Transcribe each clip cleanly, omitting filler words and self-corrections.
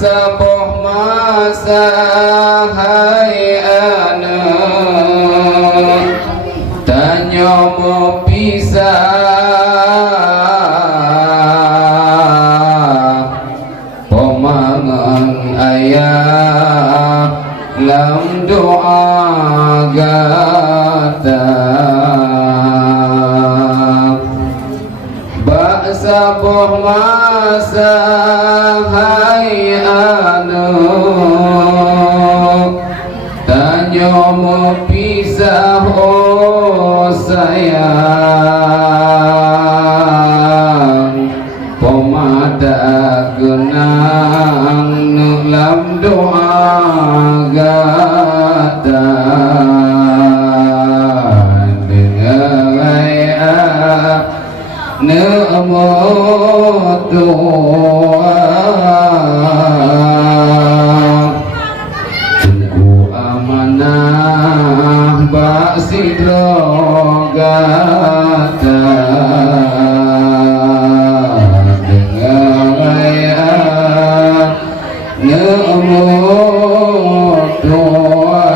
sebuah masa hai anak tanya mau pisah pemangan ayah lam doa gata sebuah masa hai anak tanya mau pisah oh sayang pemada kenang dalam doa gata Namo doa tunggu amanah basidro gata dengan ayat namo doa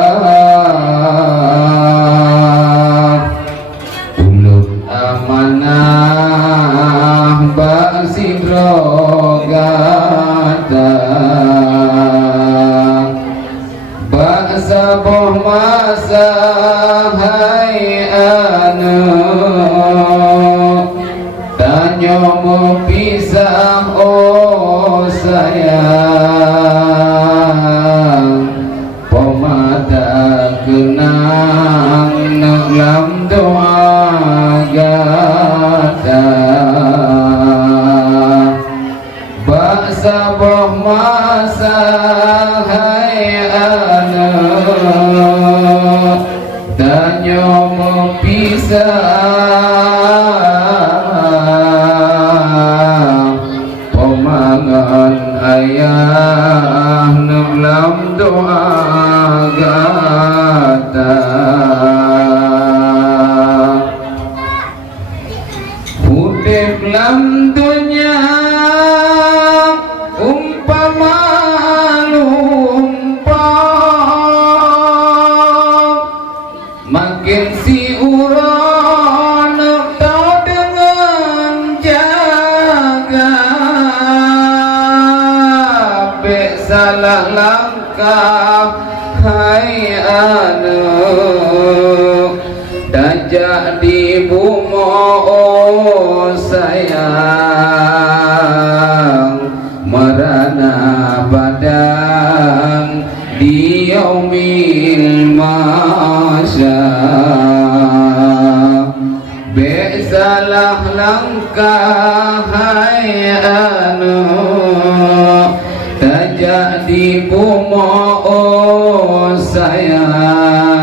ulut amanah basidro gata bahasa boh masa hai anak tanya mau pisah oh sayang pemata kenang dalam doa gata sebuah masa hai anak tanya mau pisah pemangan ayah dalam doa gata hudip lam dunia makin si uron tau dengan jaga be salah langkah hai anak dajak di bumi oh sayang merana badan di yaumil masya besalah langkah hai anak tajak di bumi oh sayang